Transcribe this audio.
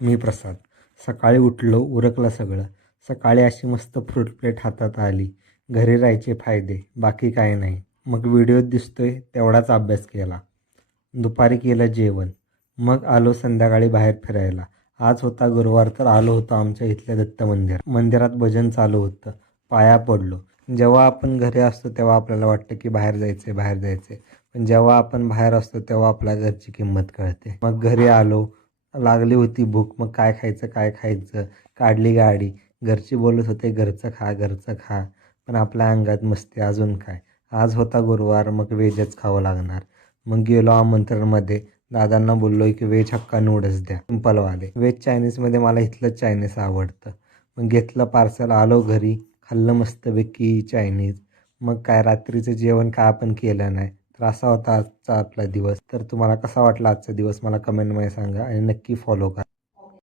मी प्रसाद. सकाळी उठलो, उरकलं सगळं. सकाळी अशी मस्त फ्रूट प्लेट हातात आली. घरी राहायचे फायदे, बाकी काही नाही. मग व्हिडिओत दिसतोय तेवढाच अभ्यास केला. दुपारी केलं जेवण. मग आलो संध्याकाळी बाहेर फिरायला. आज होता गुरुवार तर आलो होतो आमच्या इथल्या दत्त मंदिरात भजन चालू होतं. पाया पडलो. जेव्हा आपण घरी असतो तेव्हा आपल्याला वाटतं की बाहेर जायचं आहे, बाहेर जायचं आहे. पण जेव्हा आपण बाहेर असतो तेव्हा आपल्या घरची किंमत कळते. मग घरी आलो. लागली होती भूक. मग काय खायचं, काय खायचं? काढली गाडी. घरचे बोलत होते घरचं खा, घरचं खा. पण आपल्या अंगात मस्ती अजून काय. आज होता गुरुवार, मग व्हेजच खावं लागणार. मग गेलो आमंत्रणमध्ये. दादांना बोललो की व्हेज हक्का नूडल्स द्या, सिंपलवाले. व्हेज चायनीजमध्ये मला इथलंच चायनीज आवडतं. मग घेतलं पार्सल, आलो घरी. खाल्लं मस्तपैकी चायनीज. मग काय रात्रीचं जेवण काय आपण केलं नाही. तर असा होता आजचा आपला दिवस. तर तुम्हाला कसा वाटला आजचा दिवस मला कमेंटमध्ये सांगा आणि नक्की फॉलो करा.